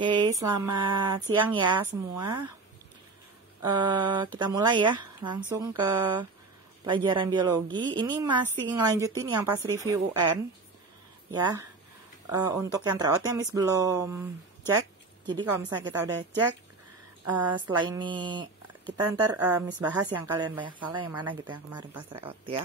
Oke, selamat siang ya semua. Kita mulai ya, langsung ke pelajaran biologi. Ini masih ngelanjutin yang pas review UN ya. Untuk yang tryoutnya Miss belum cek. Jadi kalau misalnya kita udah cek, setelah ini kita ntar Miss bahas yang kalian banyak salah yang mana gitu yang kemarin pas tryout ya.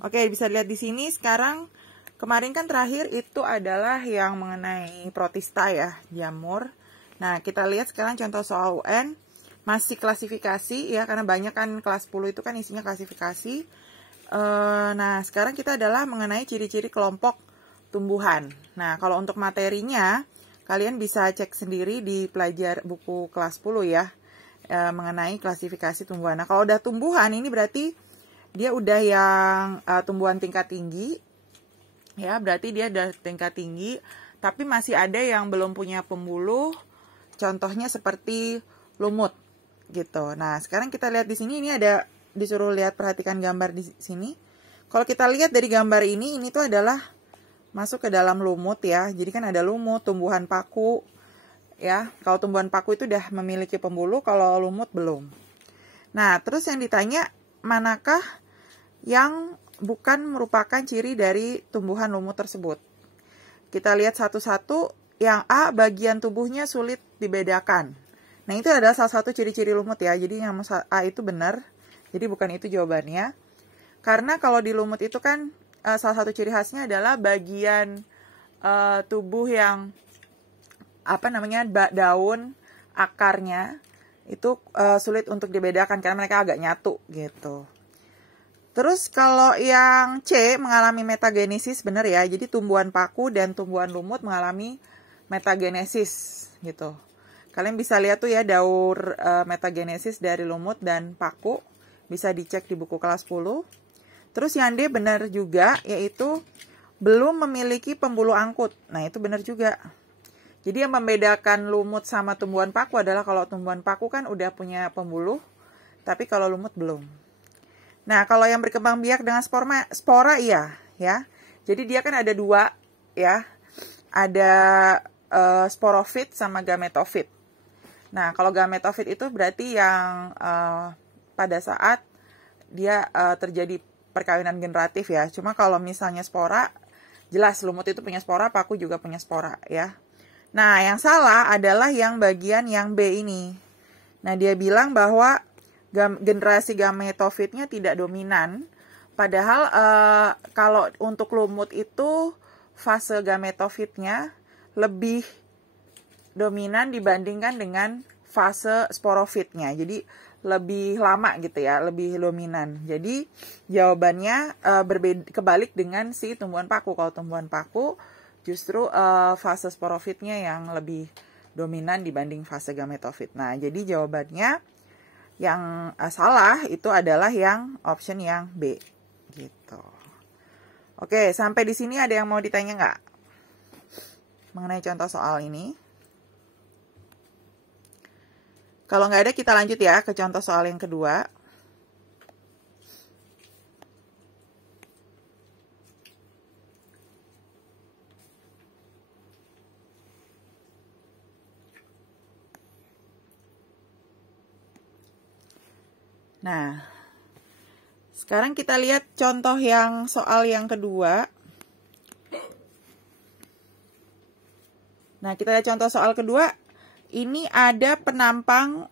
Oke, bisa lihat di sini sekarang. Kemarin kan terakhir itu adalah yang mengenai protista ya, jamur. Nah, kita lihat sekarang contoh soal UN, masih klasifikasi ya, karena banyak kan kelas 10 itu kan isinya klasifikasi. Nah, sekarang kita adalah mengenai ciri-ciri kelompok tumbuhan. Nah, kalau untuk materinya, kalian bisa cek sendiri di buku kelas 10 ya, mengenai klasifikasi tumbuhan. Nah, kalau udah tumbuhan, ini berarti dia udah yang tumbuhan tingkat tinggi. Ya, berarti dia udah tingkat tinggi, tapi masih ada yang belum punya pembuluh. Contohnya seperti lumut gitu. Nah, sekarang kita lihat di sini, ini ada disuruh lihat, perhatikan gambar di sini. Kalau kita lihat dari gambar ini tuh adalah masuk ke dalam lumut ya. Jadi kan ada lumut, tumbuhan paku ya. Kalau tumbuhan paku itu udah memiliki pembuluh, kalau lumut belum. Nah, terus yang ditanya, manakah yang bukan merupakan ciri dari tumbuhan lumut tersebut? Kita lihat satu-satu. Yang A, bagian tubuhnya sulit dibedakan. Nah, itu adalah salah satu ciri-ciri lumut ya. Jadi yang A itu benar. Jadi bukan itu jawabannya. Karena kalau di lumut itu kan salah satu ciri khasnya adalah bagian tubuh yang daun, akarnya itu sulit untuk dibedakan karena mereka agak nyatu gitu. Terus kalau yang C mengalami metagenesis, benar ya. Jadi tumbuhan paku dan tumbuhan lumut mengalami metagenesis gitu. Kalian bisa lihat tuh ya daur metagenesis dari lumut dan paku. Bisa dicek di buku kelas 10. Terus yang D benar juga, yaitu belum memiliki pembuluh angkut. Nah, itu benar juga. Jadi yang membedakan lumut sama tumbuhan paku adalah kalau tumbuhan paku kan udah punya pembuluh, tapi kalau lumut belum. Nah, kalau yang berkembang biak dengan spora iya ya. Jadi dia kan ada dua ya. Ada sporofit sama gametofit. Nah, kalau gametofit itu berarti yang pada saat dia terjadi perkawinan generatif ya. Cuma kalau misalnya spora, jelas lumut itu punya spora, paku juga punya spora ya. Nah, yang salah adalah yang bagian yang B ini. Nah, dia bilang bahwa generasi gametofitnya tidak dominan. Padahal kalau untuk lumut itu fase gametofitnya lebih dominan dibandingkan dengan fase sporofitnya. Jadi lebih lama gitu ya, lebih dominan. Jadi jawabannya kebalik dengan si tumbuhan paku. Kalau tumbuhan paku justru fase sporofitnya yang lebih dominan dibanding fase gametofit. Nah, jadi jawabannya yang salah itu adalah yang option yang B gitu. Oke, sampai di sini ada yang mau ditanya nggak mengenai contoh soal ini? Kalau nggak ada, kita lanjut ya ke contoh soal yang kedua. Nah, sekarang kita lihat contoh yang soal yang kedua. Nah, kita lihat contoh soal kedua. Ini ada penampang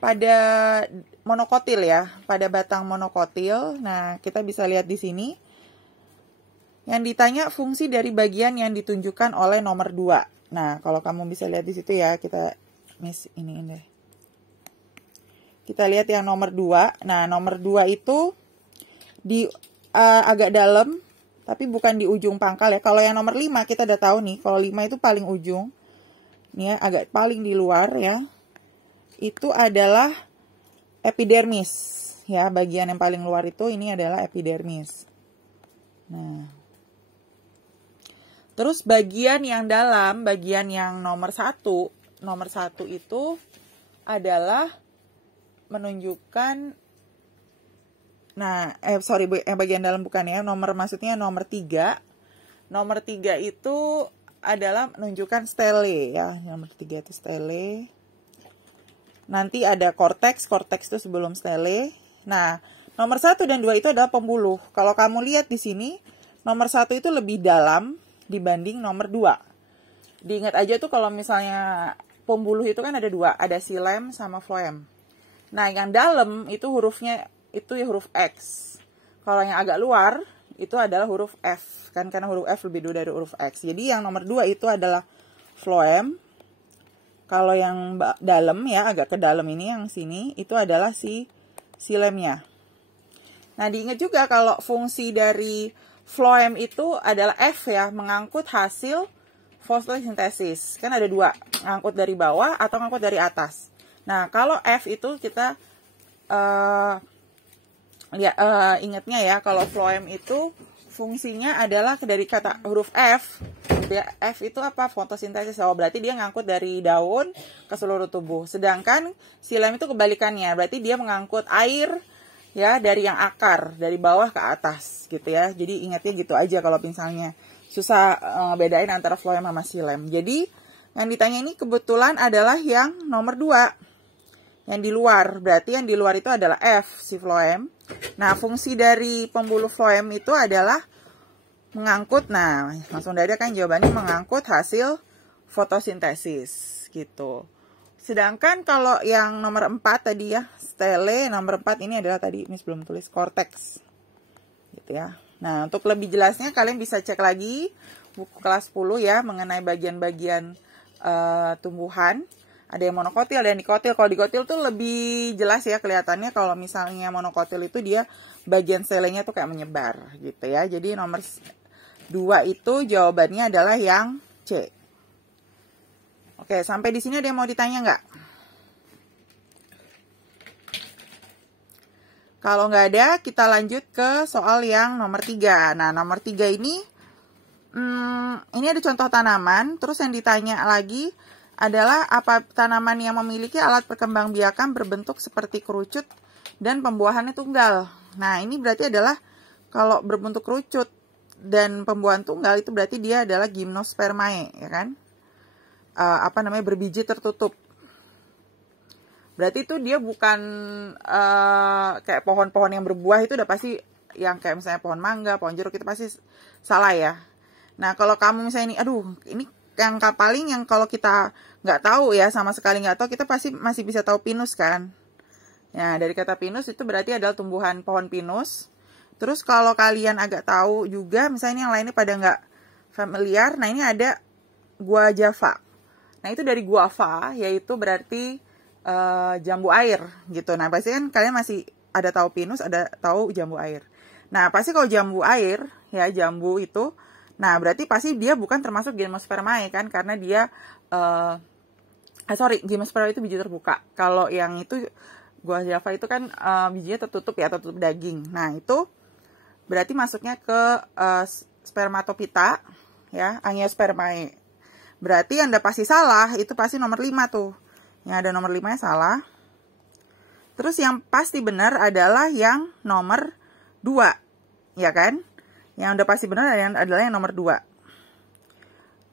pada monokotil ya, pada batang monokotil. Nah, kita bisa lihat di sini. Yang ditanya fungsi dari bagian yang ditunjukkan oleh nomor 2. Nah, kalau kamu bisa lihat di situ ya, kita ini deh. Kita lihat yang nomor 2. Nah, nomor 2 itu di agak dalam, tapi bukan di ujung pangkal ya. Kalau yang nomor 5 kita udah tahu nih, kalau 5 itu paling ujung. Nih ya, agak paling di luar ya. Itu adalah epidermis. Ya, bagian yang paling luar itu ini adalah epidermis. Nah. Terus bagian yang dalam, bagian yang nomor 1 itu adalah menunjukkan, yang bagian dalam bukan ya, maksudnya nomor 3. Nomor 3 itu adalah menunjukkan stele ya. Nomor 3 itu stele. Nanti ada cortex itu sebelum stele. Nah, nomor 1 dan 2 itu adalah pembuluh. Kalau kamu lihat di sini, nomor 1 itu lebih dalam dibanding nomor 2. Diingat aja tuh kalau misalnya pembuluh itu kan ada 2, ada xilem sama phloem. Nah, yang dalam itu hurufnya itu ya huruf X. Kalau yang agak luar itu adalah huruf F, kan karena huruf F lebih dulu dari huruf X. Jadi yang nomor 2 itu adalah phloem. Kalau yang dalam ya, agak ke dalam ini yang sini itu adalah si xilemnya. Nah, diingat juga kalau fungsi dari phloem itu adalah F ya, mengangkut hasil fotosintesis. Kan ada 2, ngangkut dari bawah atau ngangkut dari atas. Nah, kalau F itu kita ingatnya ya, kalau phloem itu fungsinya adalah dari kata huruf F. F itu apa? Fotosintesis. Oh, berarti dia ngangkut dari daun ke seluruh tubuh. Sedangkan xilem itu kebalikannya. Berarti dia mengangkut air ya dari yang akar, dari bawah ke atas gitu ya. Jadi ingatnya gitu aja kalau misalnya susah bedain antara phloem sama xilem. Jadi yang ditanya ini kebetulan adalah yang nomor 2. Yang di luar. Berarti yang di luar itu adalah F, si phloem. Nah, fungsi dari pembuluh phloem itu adalah mengangkut, nah langsung ada kan jawabannya, mengangkut hasil fotosintesis gitu. Sedangkan kalau yang nomor 4 tadi ya, stele, nomor 4 ini adalah tadi Miss belum tulis cortex gitu ya. Nah, untuk lebih jelasnya kalian bisa cek lagi buku kelas 10 ya, mengenai bagian-bagian tumbuhan. Ada yang monokotil, ada yang dikotil. Kalau dikotil tuh lebih jelas ya kelihatannya. Kalau misalnya monokotil itu dia bagian selenya tuh kayak menyebar gitu ya. Jadi nomor 2 itu jawabannya adalah yang C. Oke, sampai di sini ada yang mau ditanya nggak? Kalau nggak ada, kita lanjut ke soal yang nomor 3. Nah, nomor 3 ini ada contoh tanaman. Terus yang ditanya lagi adalah apa tanaman yang memiliki alat perkembangbiakan berbentuk seperti kerucut dan pembuahannya tunggal. Nah, ini berarti adalah kalau berbentuk kerucut dan pembuahan tunggal itu berarti dia adalah gymnospermae, ya kan? Berbiji tertutup. Berarti itu dia bukan kayak pohon-pohon yang berbuah itu udah pasti yang kayak misalnya pohon mangga, pohon jeruk itu pasti salah ya. Nah, kalau kamu misalnya ini yang paling yang kalau kita nggak tahu ya, sama sekali nggak tahu, kita pasti masih bisa tahu pinus kan. Nah, dari kata pinus itu berarti adalah tumbuhan pohon pinus. Terus kalau kalian agak tahu juga, misalnya yang lainnya pada nggak familiar, nah ini ada gua java. Nah, itu dari guava, yaitu berarti jambu air gitu. Nah, pasti kan kalian masih ada tahu pinus, ada tahu jambu air. Nah, pasti kalau jambu air, ya jambu itu, nah, berarti pasti dia bukan termasuk gymnospermae kan, karena dia gymnospermae itu biji terbuka. Kalau yang itu gua java itu kan bijinya tertutup ya, tertutup daging. Nah, itu berarti masuknya ke spermatophyta ya, angiospermae. Berarti Anda pasti salah, itu pasti nomor 5 tuh. Yang ada nomor 5-nya salah. Terus yang pasti benar adalah yang nomor 2. Ya kan? Yang udah pasti benar adalah yang nomor 2.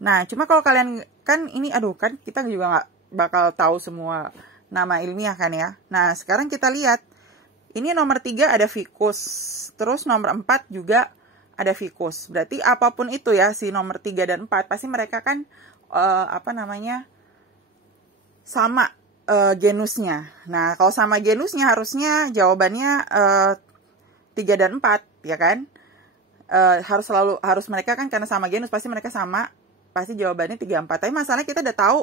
Nah, cuma kalau kalian kan ini kan kita juga nggak bakal tahu semua nama ilmiah kan ya. Nah, sekarang kita lihat. Ini nomor 3 ada ficus. Terus nomor 4 juga ada ficus. Berarti apapun itu ya, si nomor 3 dan 4 pasti mereka kan sama genusnya. Nah, kalau sama genusnya harusnya jawabannya 3 dan 4 ya kan? Harus mereka kan karena sama genus pasti mereka sama, pasti jawabannya 3 4. Tapi masalahnya kita udah tahu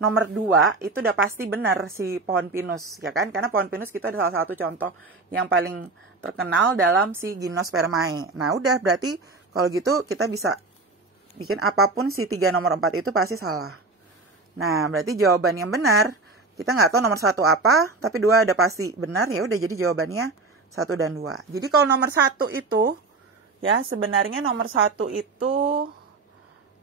nomor 2 itu udah pasti benar si pohon pinus ya kan? Karena pohon pinus itu ada salah satu contoh yang paling terkenal dalam si gymnospermae. Nah, udah berarti kalau gitu kita bisa bikin apapun si 3 nomor 4 itu pasti salah. Nah, berarti jawaban yang benar, kita nggak tahu nomor 1 apa, tapi 2 ada pasti benar, ya udah jadi jawabannya 1 dan 2. Jadi kalau nomor 1 itu, ya sebenarnya nomor 1 itu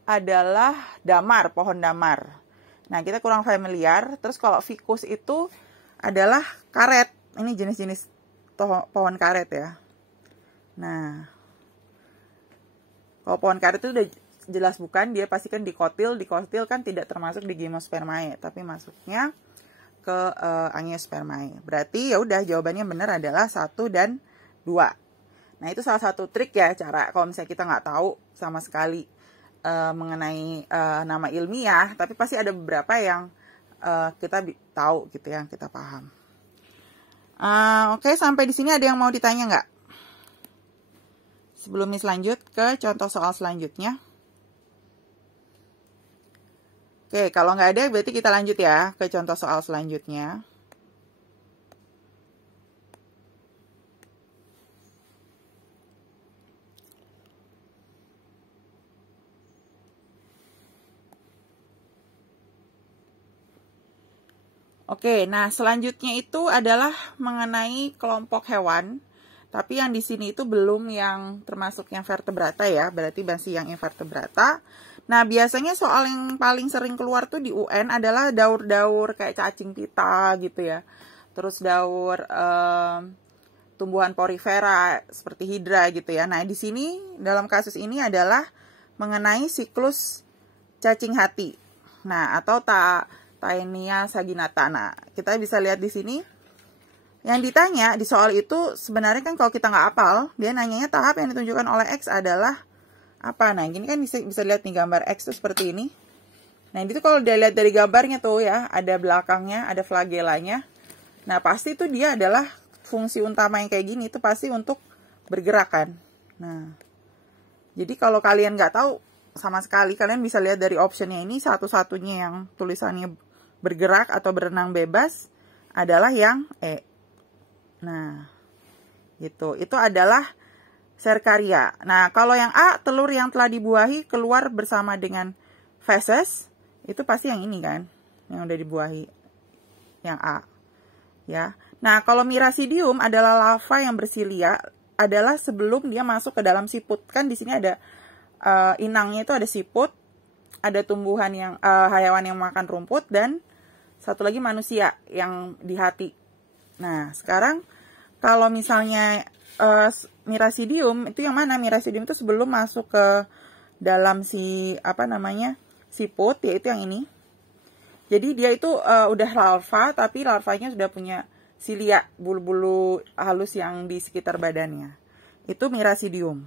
adalah damar, pohon damar. Nah, kita kurang familiar. Terus kalau ficus itu adalah karet. Ini jenis-jenis pohon karet ya. Nah, Kalau pohon karet itu udah jelas bukan, dia pasti kan dikotil kan tidak termasuk di Gymnospermae, tapi masuknya ke Angiospermae. Berarti ya udah jawabannya benar adalah 1 dan 2. Nah, itu salah satu trik ya, cara kalau misalnya kita nggak tahu sama sekali mengenai nama ilmiah, tapi pasti ada beberapa yang kita tahu gitu ya, kita paham. Oke, sampai di sini ada yang mau ditanya nggak? Sebelum Miss lanjut ke contoh soal selanjutnya. Oke, kalau nggak ada berarti kita lanjut ya ke contoh soal selanjutnya. Oke, nah selanjutnya itu adalah mengenai kelompok hewan. Tapi yang di sini itu belum yang termasuk yang vertebrata ya, berarti masih yang invertebrata. Nah, biasanya soal yang paling sering keluar tuh di UN adalah daur-daur kayak cacing pita gitu ya. Terus daur tumbuhan porifera seperti hidra gitu ya. Nah, di sini dalam kasus ini adalah mengenai siklus cacing hati. Nah, atau Taenia saginata. Nah, kita bisa lihat di sini. Yang ditanya di soal itu sebenarnya kan kalau kita nggak hafal, dia nanyanya tahap yang ditunjukkan oleh X adalah apa. Nah, gini kan bisa lihat nih gambar X tuh seperti ini. Nah, itu kalau dilihat dari gambarnya tuh ya, ada belakangnya, ada flagellanya. Nah, pasti itu dia adalah fungsi utama yang kayak gini, itu pasti untuk bergerak kan. Nah, jadi kalau kalian nggak tahu sama sekali, kalian bisa lihat dari optionnya ini, satu-satunya yang tulisannya bergerak atau berenang bebas adalah yang E. Nah, gitu. Itu adalah Cercaria. Nah, kalau yang A, telur yang telah dibuahi keluar bersama dengan feses, itu pasti yang ini kan, yang udah dibuahi, yang A. Ya. Nah, kalau Miracidium adalah larva yang bersilia, adalah sebelum dia masuk ke dalam siput. Kan di sini ada inangnya itu ada siput, ada tumbuhan yang hayawan yang makan rumput, dan satu lagi manusia yang di hati. Nah, sekarang kalau misalnya Miracidium itu yang mana? Miracidium itu sebelum masuk ke dalam siput, yaitu yang ini. Jadi dia itu udah larva, tapi larvanya sudah punya silia, bulu-bulu halus yang di sekitar badannya. Itu Miracidium.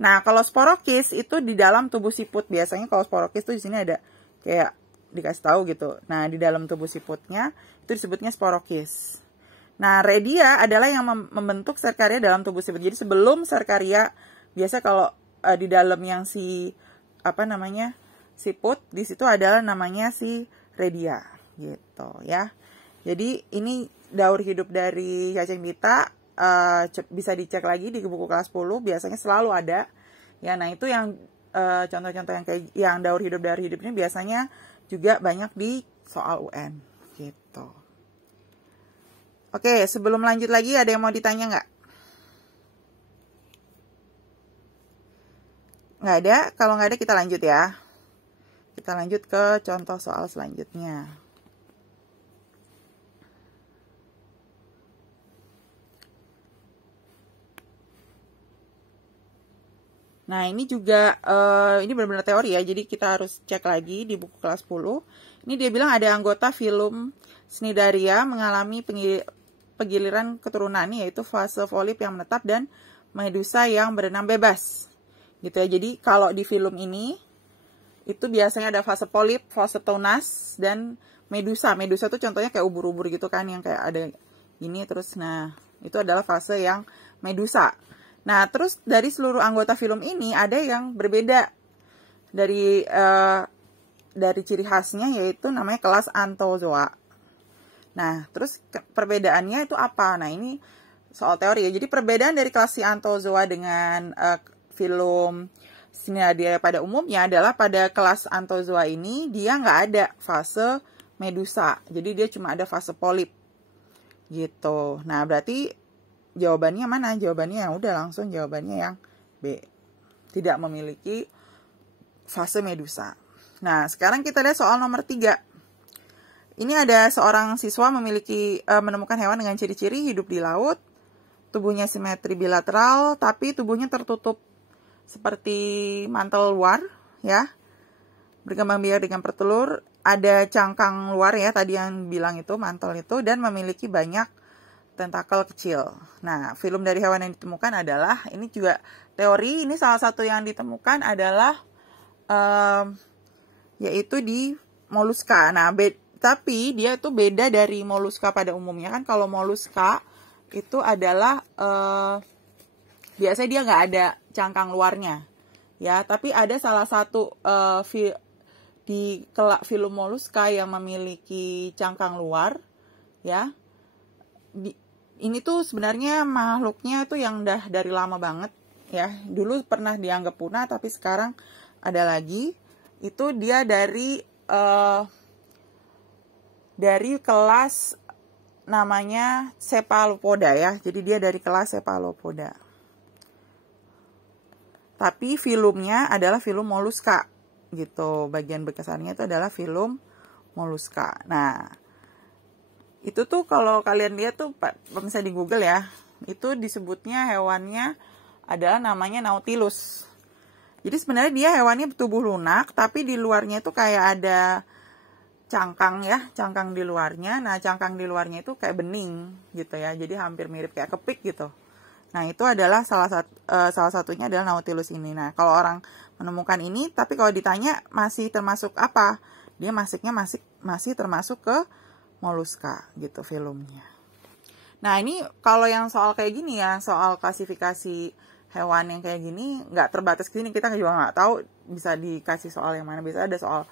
Nah, kalau Sporokis itu di dalam tubuh siput. Biasanya kalau Sporokis itu di sini ada kayak dikasih tahu gitu. Nah, di dalam tubuh siputnya itu disebutnya Sporokis. Nah, Redia adalah yang membentuk Cercaria dalam tubuh siput. Jadi sebelum Cercaria, biasa kalau di dalam yang siput, di situ adalah namanya si Redia, gitu ya. Jadi ini daur hidup dari cacing pita, bisa dicek lagi di buku kelas 10, biasanya selalu ada. Ya, nah itu yang contoh-contoh yang kayak yang daur hidup ini biasanya juga banyak di soal UN, gitu. Oke, sebelum lanjut lagi ada yang mau ditanya nggak? Nggak ada? Kalau nggak ada kita lanjut ya. Kita lanjut ke contoh soal selanjutnya. Nah, ini juga, ini benar-benar teori ya, jadi kita harus cek lagi di buku kelas 10. Ini dia bilang ada anggota filum Cnidaria mengalami pegiliran keturunan, yaitu fase polip yang menetap dan medusa yang berenang bebas. Gitu ya, jadi kalau di film ini, itu biasanya ada fase polip, fase tunas, dan medusa. Medusa itu contohnya kayak ubur-ubur gitu kan, yang kayak ada ini terus, nah itu adalah fase yang medusa. Nah, terus dari seluruh anggota film ini ada yang berbeda dari ciri khasnya, yaitu namanya kelas Anthozoa. Nah, terus perbedaannya itu apa? Nah, ini soal teori ya. Jadi perbedaan dari kelas si Anthozoa dengan film Cnidaria pada umumnya adalah pada kelas Anthozoa ini dia nggak ada fase medusa. Jadi dia cuma ada fase polip. Gitu. Nah, berarti jawabannya mana? Jawabannya yang udah langsung jawabannya yang B. Tidak memiliki fase medusa. Nah, sekarang kita lihat soal nomor 3. Ini ada seorang siswa menemukan hewan dengan ciri-ciri hidup di laut, tubuhnya simetri bilateral, tapi tubuhnya tertutup seperti mantel luar ya, berkembang biak dengan bertelur, ada cangkang luar ya tadi yang bilang itu mantel itu, dan memiliki banyak tentakel kecil. Nah, filum dari hewan yang ditemukan adalah, ini juga teori, ini salah satu yang ditemukan adalah yaitu di moluska. Nah, tapi dia itu beda dari moluska pada umumnya kan. Kalau moluska itu adalah biasanya dia nggak ada cangkang luarnya ya, tapi ada salah satu di filum moluska yang memiliki cangkang luar ya. Ini tuh sebenarnya makhluknya tuh yang udah dari lama banget ya. Dulu pernah dianggap punah tapi sekarang ada lagi. Itu dia dari kelas namanya Cephalopoda ya. Jadi dia dari kelas Cephalopoda. Tapi filumnya adalah filum moluska gitu. Bagian besarnya itu adalah filum moluska. Nah, itu tuh kalau kalian lihat tuh misalnya di Google ya, itu disebutnya hewannya adalah namanya Nautilus. Jadi sebenarnya dia hewannya bertubuh lunak, tapi di luarnya itu kayak ada cangkang ya, cangkang di luarnya. Nah, cangkang di luarnya itu kayak bening gitu ya. Jadi hampir mirip kayak kepik gitu. Nah, itu adalah salah satunya adalah Nautilus ini. Nah, kalau orang menemukan ini, tapi kalau ditanya masih termasuk apa? Dia masih termasuk ke moluska gitu filumnya. Nah, ini kalau yang soal kayak gini ya, soal klasifikasi hewan yang kayak gini, nggak terbatas ke sini, kita juga nggak tahu bisa dikasih soal yang mana. Bisa ada soal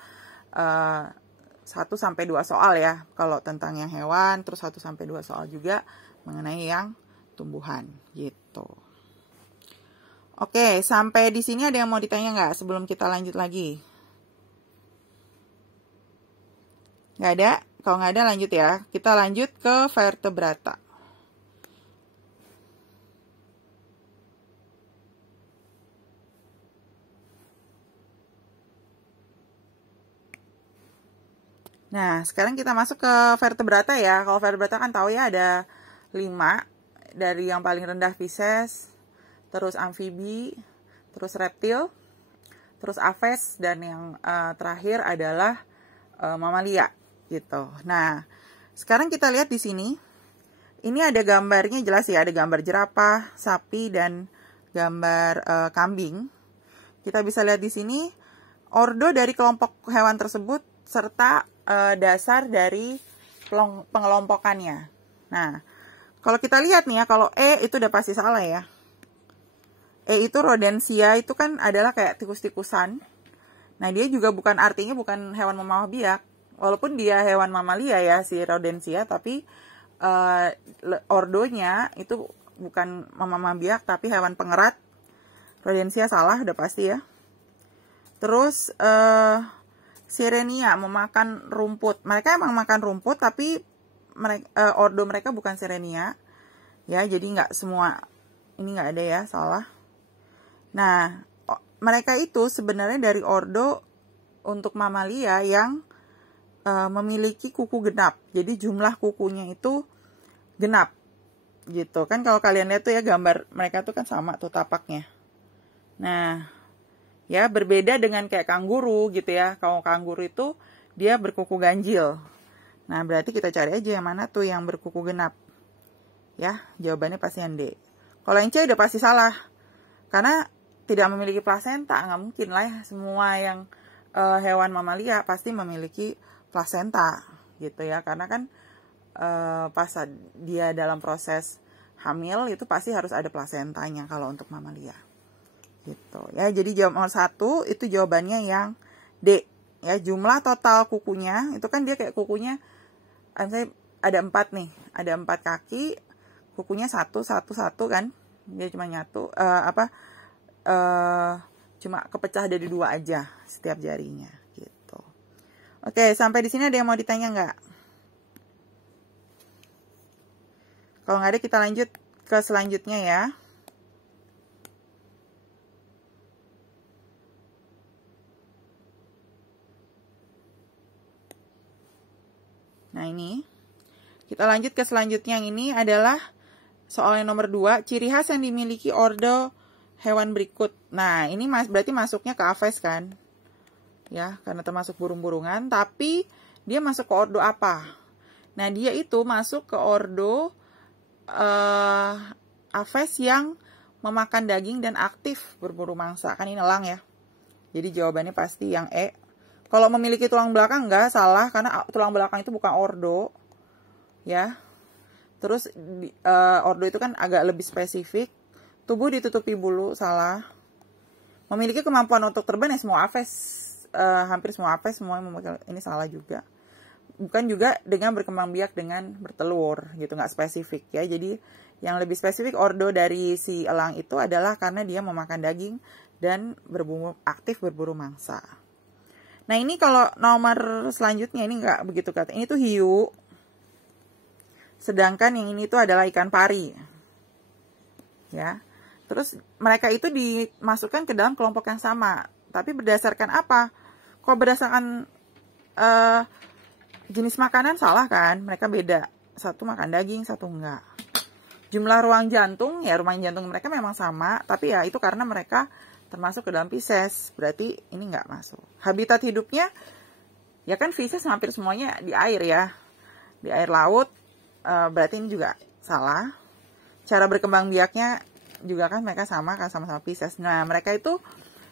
1-2 soal ya, kalau tentang yang hewan, terus 1-2 soal juga mengenai yang tumbuhan gitu. Oke, sampai di sini ada yang mau ditanya nggak sebelum kita lanjut lagi? Nggak ada? Kalau nggak ada lanjut ya. Kita lanjut ke vertebrata. Nah, sekarang kita masuk ke vertebrata ya. Kalau vertebrata kan tahu ya ada 5. Dari yang paling rendah Pisces, terus amfibi, terus reptil, terus aves, dan yang terakhir adalah mamalia gitu. Nah, sekarang kita lihat di sini. Ini ada gambarnya jelas ya, ada gambar jerapah, sapi, dan gambar kambing. Kita bisa lihat di sini ordo dari kelompok hewan tersebut serta dasar dari pengelompokannya. Nah, kalau kita lihat nih ya, kalau E itu udah pasti salah ya. E itu rodensia, itu kan adalah kayak tikus-tikusan. Nah, dia juga artinya bukan hewan memamah biak. Walaupun dia hewan mamalia ya, si rodensia, tapi ordonya itu bukan memamah biak, tapi hewan pengerat. Rodensia salah, udah pasti ya. Terus, Sirenia memakan rumput. Mereka emang makan rumput, tapi ordo mereka bukan Sirenia ya, jadi nggak semua ini nggak ada ya, salah. Nah, mereka itu sebenarnya dari ordo untuk mamalia yang memiliki kuku genap. Jadi jumlah kukunya itu genap gitu kan. Kalau kalian lihat tuh ya, gambar mereka tuh kan sama tuh tapaknya. Nah ya, berbeda dengan kayak kanguru gitu ya. Kalau kanguru itu dia berkuku ganjil. Nah, berarti kita cari aja yang mana tuh yang berkuku genap. Ya, jawabannya pasti yang D. Kalau yang C udah pasti salah. Karena tidak memiliki plasenta, nggak mungkin lah ya. Semua yang hewan mamalia pasti memiliki plasenta gitu ya. Karena kan pas dia dalam proses hamil itu pasti harus ada plasentanya kalau untuk mamalia. Gitu ya. Jadi jawaban nomor 1 itu jawabannya yang D. Ya, jumlah total kukunya itu kan dia kayak kukunya saya ada 4 nih, ada 4 kaki, kukunya 1 kan, dia cuma nyatu, cuma kepecah dari 2 aja setiap jarinya, gitu. Oke, sampai di sini ada yang mau ditanya nggak? Kalau nggak ada, kita lanjut ke selanjutnya ya. Nah, ini kita lanjut ke selanjutnya. Yang ini adalah soal yang nomor 2, ciri khas yang dimiliki ordo hewan berikut. Nah, ini berarti masuknya ke Aves kan? Ya, karena termasuk burung-burungan, tapi dia masuk ke ordo apa? Nah, dia itu masuk ke ordo Aves yang memakan daging dan aktif berburu mangsa. Kan ini elang ya. Jadi jawabannya pasti yang E. Kalau memiliki tulang belakang enggak, salah, karena tulang belakang itu bukan ordo. Ya. Terus ordo itu kan agak lebih spesifik. Tubuh ditutupi bulu, salah. Memiliki kemampuan untuk terbang ya semua Aves, hampir semua Aves semua ini salah juga. Bukan juga dengan berkembang biak dengan bertelur gitu, nggak spesifik ya. Jadi yang lebih spesifik ordo dari si elang itu adalah karena dia memakan daging dan aktif berburu mangsa. Nah ini kalau nomor selanjutnya ini nggak begitu kata. Ini tuh hiu. Sedangkan yang ini tuh adalah ikan pari. Ya. Terus mereka itu dimasukkan ke dalam kelompok yang sama. Tapi berdasarkan apa? Kok berdasarkan jenis makanan salah kan? Mereka beda. Satu makan daging, satu enggak. Jumlah ruang jantung, ya ruang jantung mereka memang sama. Tapi ya itu karena mereka termasuk ke dalam Pisces. Berarti ini enggak masuk. Habitat hidupnya, ya kan Pisces hampir semuanya di air ya. Di air laut, berarti ini juga salah. Cara berkembang biaknya juga kan mereka sama Pisces. Nah mereka itu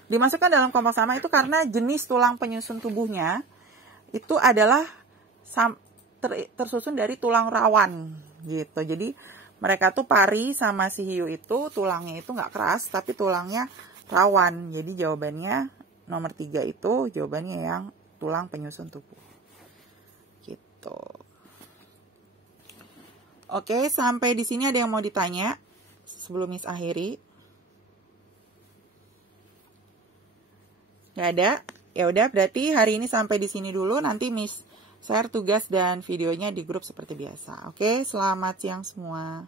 dimasukkan dalam kelompok sama itu karena jenis tulang penyusun tubuhnya itu adalah tersusun dari tulang rawan gitu. Jadi mereka tuh pari sama si hiu itu tulangnya itu nggak keras tapi tulangnya rawan. Jadi jawabannya nomor 3 itu jawabannya yang tulang penyusun tubuh gitu. Oke, sampai di sini ada yang mau ditanya sebelum Miss akhiri? Gak ada? Ya udah, berarti hari ini sampai di sini dulu. Nanti Miss share tugas dan videonya di grup seperti biasa. Oke, selamat siang semua.